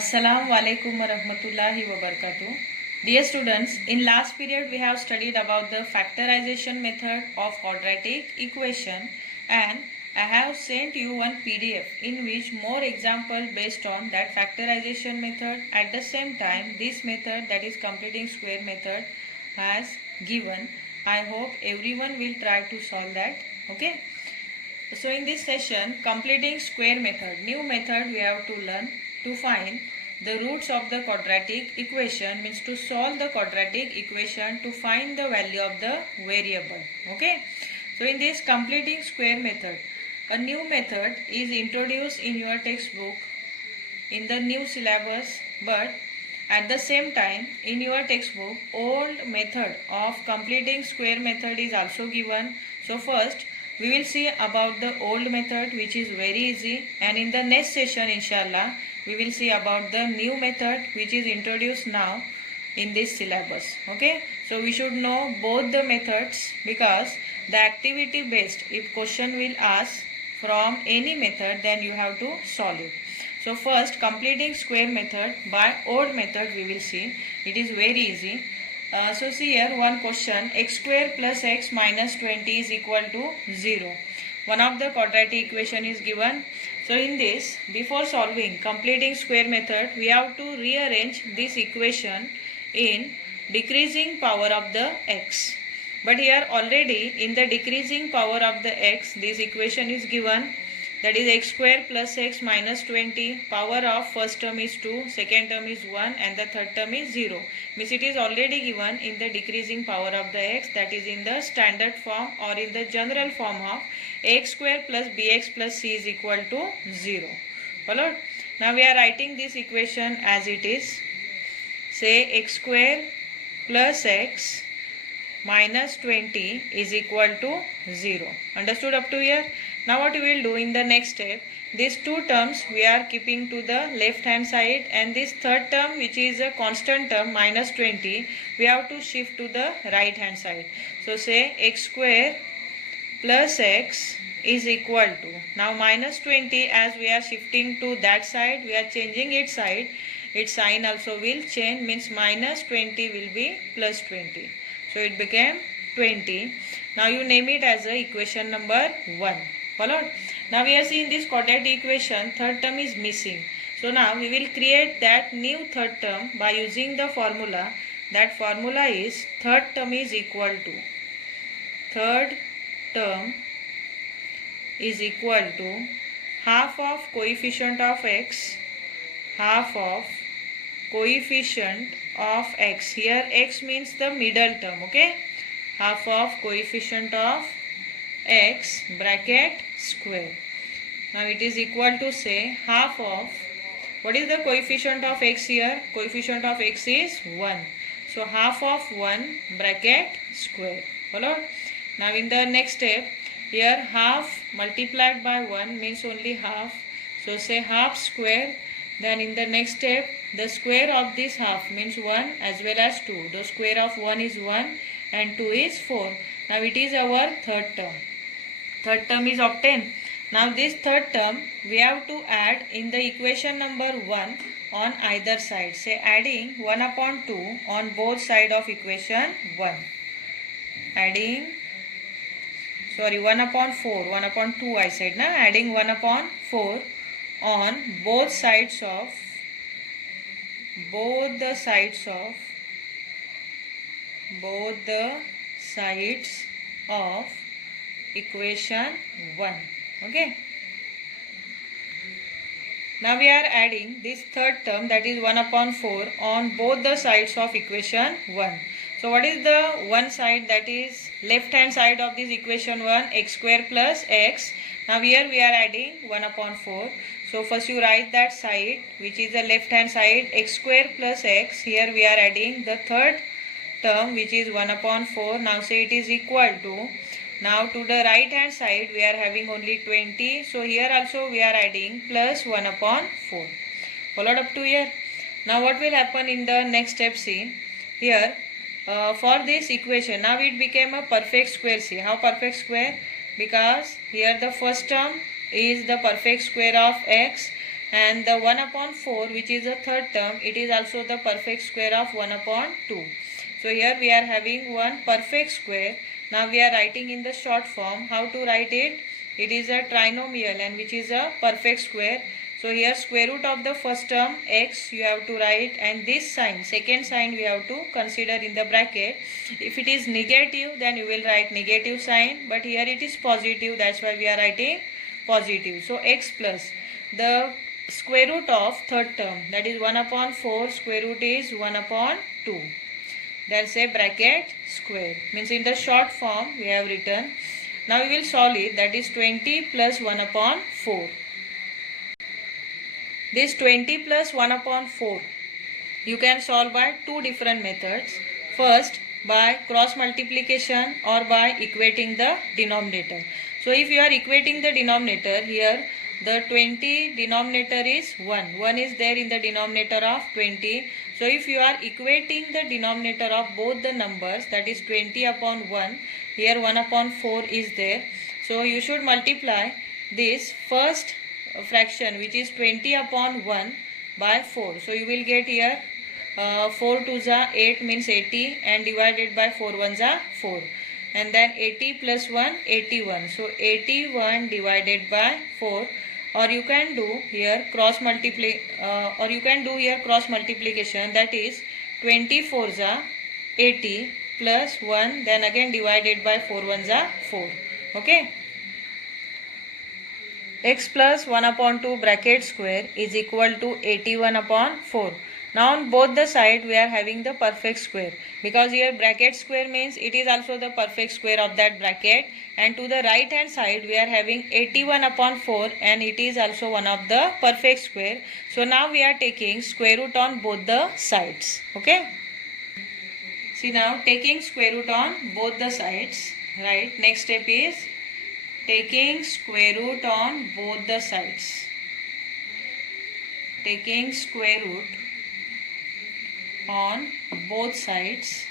Assalamu alaikum wa rahmatullahi wa barakatuh. Dear students, in last period we have studied about the factorization method of quadratic equation, and I have sent you one PDF in which more example based on that factorization method. At the same time, this method, that is completing square method, has given. I hope everyone will try to solve that. Okay. So in this session, completing square method, new method we have to learn to find the roots of the quadratic equation, means to solve the quadratic equation to find the value of the variable. Okay. So in this completing square method, a new method is introduced in your textbook in the new syllabus, but at the same time in your textbook old method of completing square method is also given. So first we will see about the old method, which is very easy, and in the next session inshallah we will see about the new method which is introduced now in this syllabus. Okay, so we should know both the methods, because the activity based, if question will ask from any method, then you have to solve it. So first, completing square method by old method we will see. It is very easy. So see here one question, x square plus x minus 20 is equal to 0. One of the quadratic equation is given. So in this, before solving completing square method, we have to rearrange this equation in decreasing power of the x. But here already in the decreasing power of the x, this equation is given, that is x square plus x minus 20. Power of first term is 2, second term is 1, and the third term is 0. Means it is already given in the decreasing power of the x, that is in the standard form or in the general form of x square plus bx plus c is equal to 0. Followed? Now we are writing this equation as it is. Say x square plus x minus 20 is equal to 0. Understood up to here? Now what we will do in the next step, these two terms we are keeping to the left hand side, and this third term, which is a constant term minus 20, we have to shift to the right hand side. So say x square plus x is equal to, now minus 20, as we are shifting to that side, we are changing its side, its sign also will change, means minus 20 will be plus 20. So it became 20. Now you name it as a equation number 1. Followed? Now we are seeing this quadratic equation, third term is missing. So now we will create that new third term by using the formula. That formula is third term is equal to, third term is equal to half of coefficient of x, half of coefficient of x. Here x means the middle term. Okay, half of coefficient of x bracket square. Now it is equal to, say, half of, what is the coefficient of x here? Coefficient of x is 1. So half of 1 bracket square. Followed? Now in the next step, here half multiplied by 1 means only half. So say half square. Then in the next step, the square of this half means 1 as well as 2. The square of 1 is 1 and 2 is 4. Now it is our third term. Third term is obtained. Now this third term we have to add in the equation number 1 on either side. Say adding 1 upon 2 on both sides of equation 1. Adding, sorry, 1 upon 4, 1 upon 2 I said, na? Adding 1 upon 4 on both sides of, both the sides of equation 1. Okay. Now we are adding this third term, that is 1 upon 4 on both the sides of equation 1. So what is the one side, that is left hand side of this equation 1, x square plus x. Now here we are adding 1 upon 4. So first you write that side, which is the left hand side, x square plus x. Here we are adding the third term, which is 1 upon 4. Now say it is equal to, now to the right hand side we are having only 20. So here also we are adding plus 1 upon 4. Followed up to here? Now what will happen in the next step? See here, for this equation, now it became a perfect square. See how perfect square? Because here the first term is the perfect square of x and the 1 upon 4, which is the third term, it is also the perfect square of 1 upon 2. So here we are having one perfect square. Now we are writing in the short form. How to write it? It is a trinomial and which is a perfect square. So here square root of the first term x you have to write, and this sign, second sign, we have to consider in the bracket. If it is negative, then you will write negative sign, but here it is positive, that's why we are writing positive. So x plus the square root of third term, that is 1 upon 4, square root is 1 upon 2. That's a bracket square. Means in the short form we have written. Now we will solve it. That is 20 plus 1 upon 4. This 20 plus 1 upon 4 you can solve by two different methods. First, by cross multiplication or by equating the denominator. So if you are equating the denominator, here the 20 denominator is 1. 1 is there in the denominator of 20. So if you are equating the denominator of both the numbers, that is 20 upon 1, here 1 upon 4 is there. So you should multiply this first fraction, which is 20 upon 1, by 4. So you will get here 4 2s are 8, means 80, and divided by 4 1s are 4. And then 80 plus 1, 81. So 81 divided by 4. Or you can do here cross multiplication, that is 24s are 80 plus 1, then again divided by 4 1s are 4. Okay. X plus 1 upon 2 bracket square is equal to 81 upon 4. Now on both the side we are having the perfect square, because here bracket square means it is also the perfect square of that bracket, and to the right hand side we are having 81 upon 4 and it is also one of the perfect square. So now we are taking square root on both the sides. Okay. See, now taking square root on both the sides. Right. Next step is taking square root on both the sides. Taking square root on both sides.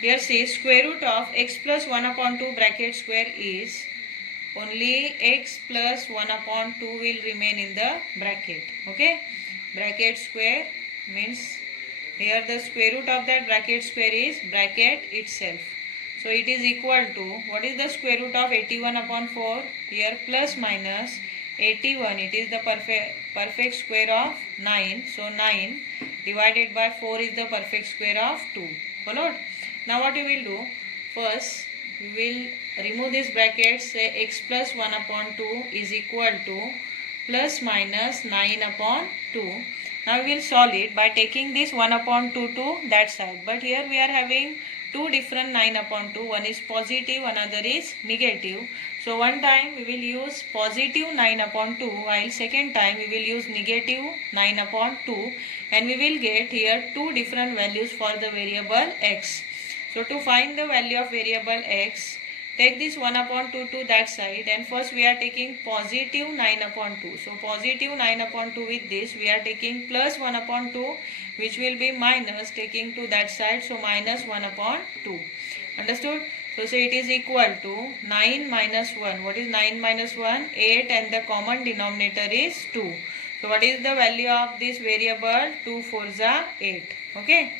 Here see, square root of x plus 1 upon 2 bracket square is only x plus 1 upon 2 will remain in the bracket. Okay. Bracket square means here the square root of that bracket square is bracket itself. So it is equal to, what is the square root of 81 upon 4? Here plus minus 81, it is the perfect square of 9. So 9 divided by 4 is the perfect square of 2. Followed? Now what you will do? First, we will remove this bracket, say x plus 1 upon 2 is equal to plus minus 9 upon 2. Now we will solve it by taking this 1 upon 2 to that side. But here we are having two different 9 upon 2. One is positive, another is negative. So one time we will use positive 9 upon 2, while second time we will use negative 9 upon 2. And we will get here two different values for the variable x. So to find the value of variable x, take this 1 upon 2 to that side, and first we are taking positive 9 upon 2. So positive 9 upon 2, with this we are taking plus 1 upon 2, which will be minus, taking to that side, so minus 1 upon 2. Understood? So say it is equal to 9 minus 1. What is 9 minus 1? 8, and the common denominator is 2. So what is the value of this variable? 2 4s are 8. Okay.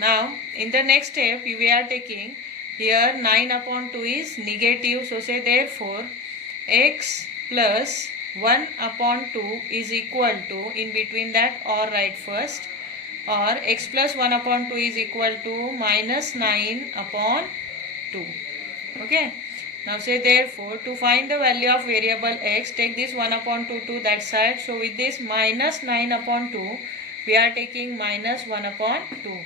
Now in the next step we are taking, here 9 upon 2 is negative. So say therefore x plus 1 upon 2 is equal to, in between that or write first, or x plus 1 upon 2 is equal to minus 9 upon 2. Okay. Now say therefore to find the value of variable x, take this 1 upon 2 to that side. So with this minus 9 upon 2, we are taking minus 1 upon 2.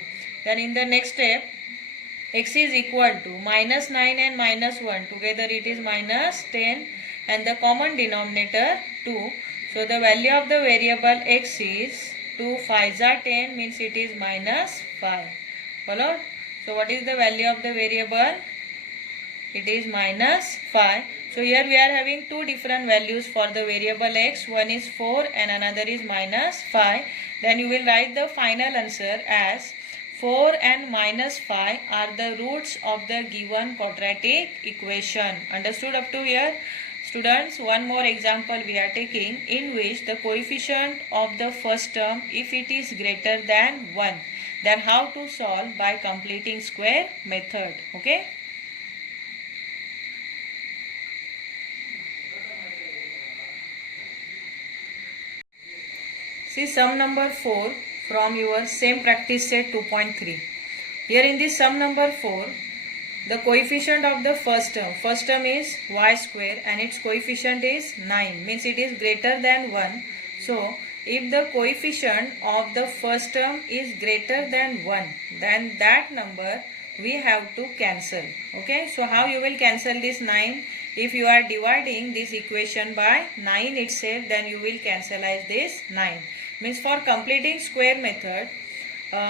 Then in the next step, x is equal to minus 9 and minus 1. Together it is minus 10, and the common denominator 2. So the value of the variable x is 2 5s are 10, means it is minus 5. Followed? So what is the value of the variable? It is minus 5. So here we are having two different values for the variable x. One is 4 and another is minus 5. Then you will write the final answer as 4 and minus 5 are the roots of the given quadratic equation. Understood up to here? Students, one more example we are taking in which the coefficient of the first term, if it is greater than 1, then how to solve? By completing square method. Okay? See sum number 4 from your same practice set 2.3. Here in this sum number 4, the coefficient of the first term is y square and its coefficient is 9, means it is greater than 1. So, if the coefficient of the first term is greater than 1, then that number we have to cancel. Okay, so how you will cancel this 9? If you are dividing this equation by 9 itself, then you will cancelize this 9. Means for completing square method,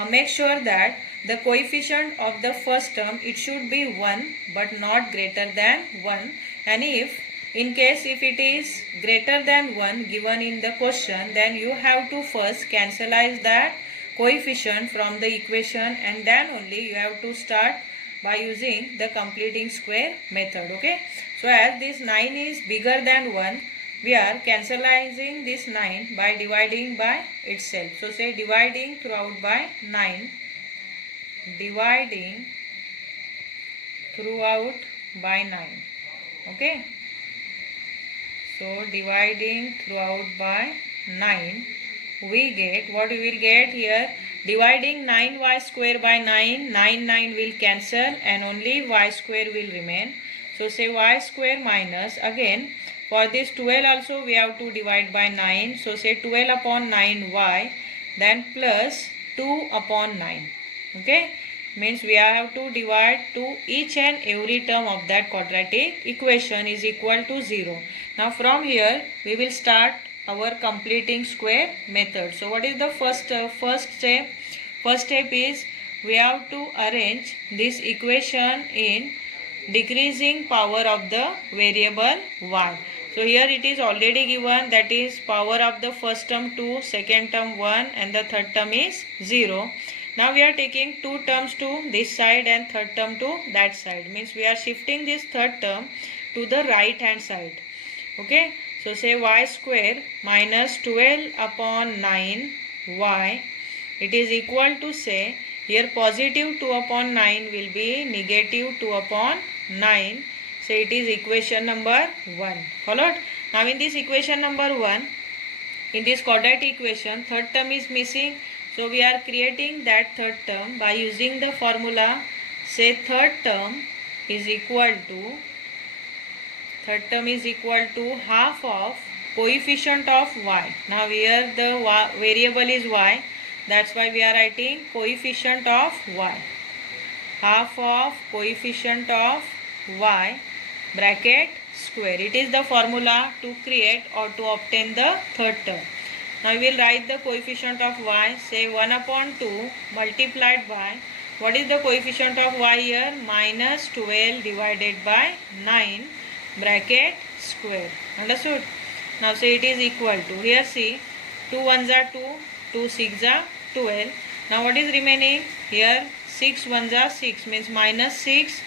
make sure that the coefficient of the first term, it should be 1 but not greater than 1. And in case if it is greater than 1 given in the question, then you have to first cancelize that coefficient from the equation, and then only you have to start by using the completing square method. Okay, so as this 9 is bigger than 1, we are cancelizing this 9 by dividing by itself. So say dividing throughout by 9. Dividing throughout by 9. Okay. So dividing throughout by 9, we get, what we will get here? Dividing 9y square by 9, 9 will cancel and only y square will remain. So say y square minus, again for this 12 also we have to divide by 9. So say 12 upon 9y, then plus 2 upon 9. Okay, means we have to divide to each and every term of that quadratic equation is equal to 0. Now from here we will start our completing square method. So what is the first step? First step is we have to arrange this equation in decreasing power of the variable y. So here it is already given, that is power of the first term 2, second term 1 and the third term is 0. Now we are taking two terms to this side and third term to that side. Means we are shifting this third term to the right hand side. Okay. So say y square minus 12 upon 9 y. It is equal to, say here positive 2 upon 9 will be negative 2 upon 9. So it is equation number 1. Followed? Now in this equation number 1, in this quadratic equation, third term is missing. So we are creating that third term by using the formula. Say third term is equal to half of coefficient of y. Now here the variable is y. That's why we are writing coefficient of y. Half of coefficient of y bracket square. It is the formula to create or to obtain the third term. Now we will write the coefficient of y. Say 1 upon 2 multiplied by, what is the coefficient of y here? Minus 12 divided by 9 bracket square. Understood? Now say it is equal to, here see 2 ones are 2, 2 6 are 12. Now what is remaining? Here 6 ones are 6, means minus 6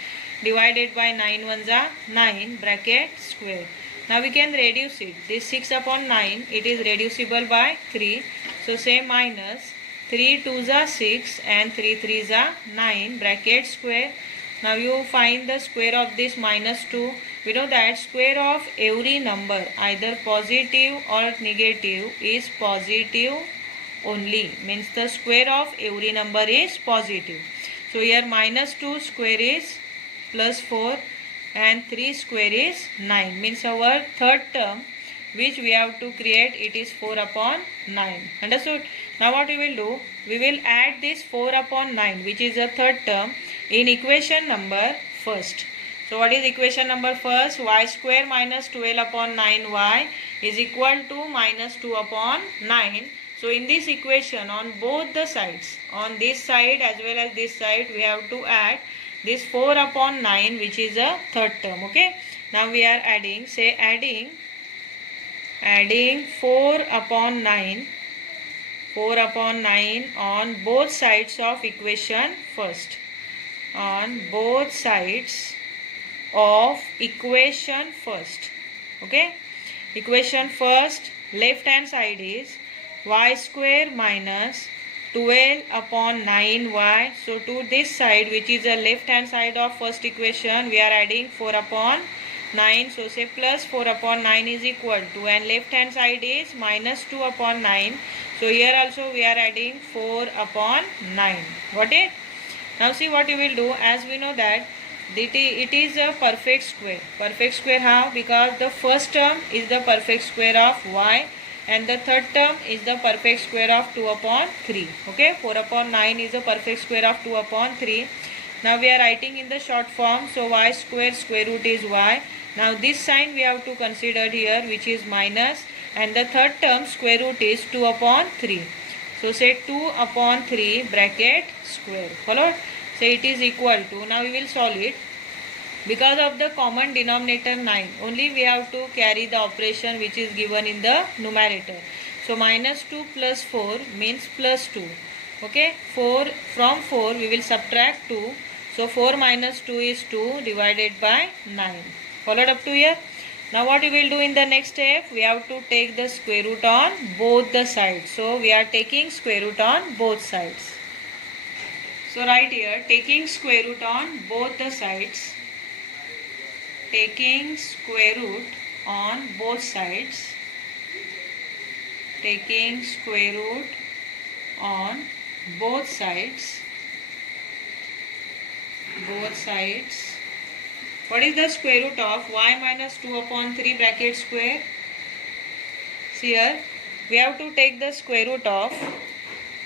divided by 9 ones are 9 bracket square. Now we can reduce it. This 6 upon 9, it is reducible by 3. So say minus 3 2s are 6 and 3 3s are 9 bracket square. Now you find the square of this minus 2. We know that square of every number, either positive or negative, is positive only. Means the square of every number is positive. So here minus 2 square is plus 4 and 3 square is 9. Means our third term which we have to create, it is 4 upon 9. Understood? Now what we will do? We will add this 4 upon 9 which is the third term in equation number first. So what is equation number first? Y square minus 12 upon 9y is equal to minus 2 upon 9. So in this equation on both the sides, on this side as well as this side, we have to add this 4 upon 9 which is a third term. Okay. Now we are adding, say adding 4 upon 9 4 upon 9 on both sides of equation first. On both sides of equation first. Okay. Equation first, left hand side is y square minus 12 upon 9y. So to this side, which is the left hand side of first equation, we are adding 4 upon 9. So say plus 4 upon 9 is equal to, and left hand side is minus 2 upon 9. So here also we are adding 4 upon 9. Got it? Now see what you will do. As we know that it is a perfect square. Perfect square how? Because the first term is the perfect square of y and the third term is the perfect square of 2 upon 3. Okay, 4 upon 9 is the perfect square of 2 upon 3. Now we are writing in the short form. So y square square root is y. Now this sign we have to consider here, which is minus, and the third term square root is 2 upon 3. So say 2 upon 3 bracket square. Followed? Say it is equal to, now we will solve it. Because of the common denominator 9, only we have to carry the operation which is given in the numerator. So minus 2 plus 4 means plus 2. Okay, 4 from 4 we will subtract 2. So 4 minus 2 is 2 divided by 9. Followed up to here? Now what we will do in the next step? We have to take the square root on both the sides. So we are taking square root on both sides. So right here, taking square root on both the sides. Taking square root on both sides. Taking square root on both sides. Both sides. What is the square root of y minus 2 upon 3 bracket square? See here, we have to take the square root of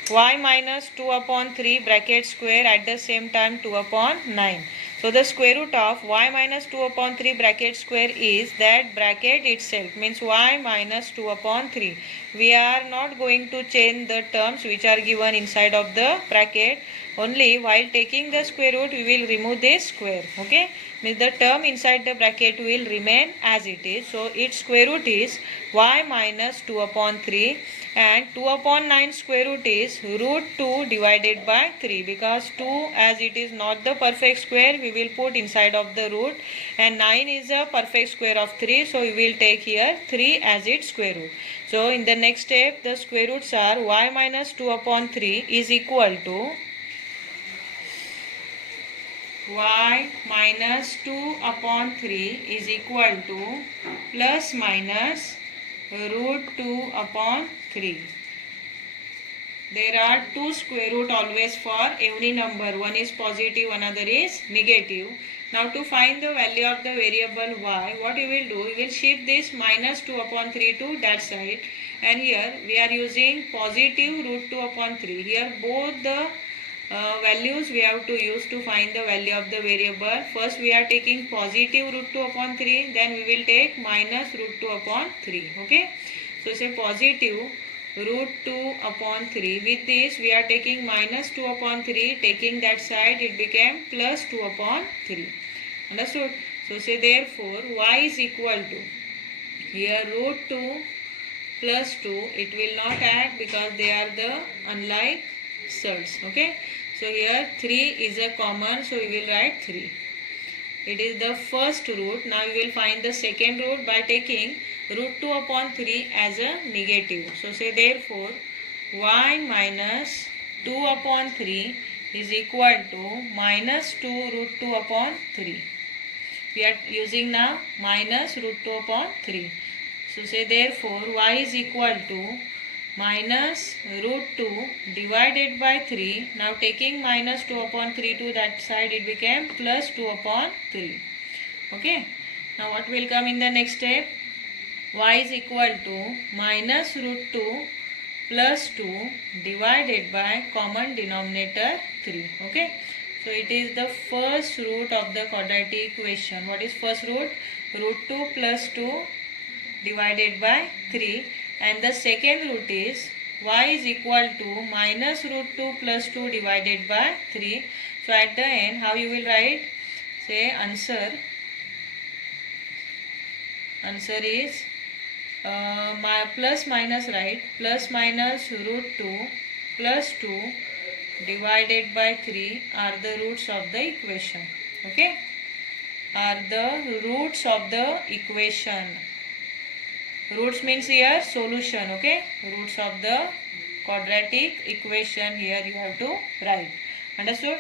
y minus 2 upon 3 bracket square at the same time 2 upon 9. So the square root of y minus 2 upon 3 bracket square is that bracket itself, means y minus 2 upon 3. We are not going to change the terms which are given inside of the bracket. Only while taking the square root we will remove this square. Okay, means the term inside the bracket will remain as it is. So its square root is y minus 2 upon 3, and 2 upon 9 square root is root 2 divided by 3. Because 2, as it is not the perfect square, we will put inside of the root, and 9 is a perfect square of 3. So we will take here 3 as its square root. So in the next step, the square roots are y minus 2 upon 3 is equal to y minus 2 upon 3 is equal to plus minus root 2 upon 3. There are two square root always for every number. One is positive, another is negative. Now to find the value of the variable y, what you will do, you will shift this minus 2 upon 3 to that side, and here we are using positive root 2 upon 3. Here both the values we have to use to find the value of the variable. First we are taking positive root 2 upon 3, then we will take minus root 2 upon 3. Okay, so say positive root 2 upon 3. With this we are taking minus 2 upon 3, taking that side it became plus 2 upon 3. Understood? So say therefore y is equal to, here root 2 plus 2, it will not add because they are the unlike surds. Okay, so here 3 is a common, so we will write 3. It is the first root. Now we will find the second root by taking root 2 upon 3 as a negative. So say therefore y minus 2 upon 3 is equal to minus 2 root 2 upon 3. We are using now minus root 2 upon 3. So say therefore y is equal to minus root 2 divided by 3. Now taking minus 2 upon 3 to that side, it became plus 2 upon 3. Okay. Now what will come in the next step? Y is equal to minus root 2 plus 2 divided by common denominator 3. Okay. So it is the first root of the quadratic equation. What is first root? Root 2 plus 2 divided by 3. And the second root is y is equal to minus root 2 plus 2 divided by 3. So at the end, how you will write? Say answer is my plus minus, right? Plus minus root 2 plus 2 divided by 3 are the roots of the equation. Okay, are the roots of the equation. Roots means here solution. Okay, roots of the quadratic equation here you have to write. Understood?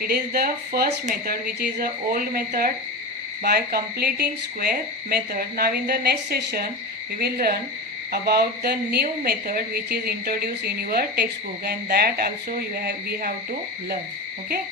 It is the first method, which is a old method by completing square method. Now in the next session we will learn about the new method which is introduced in your textbook, and that also we have to learn. Okay.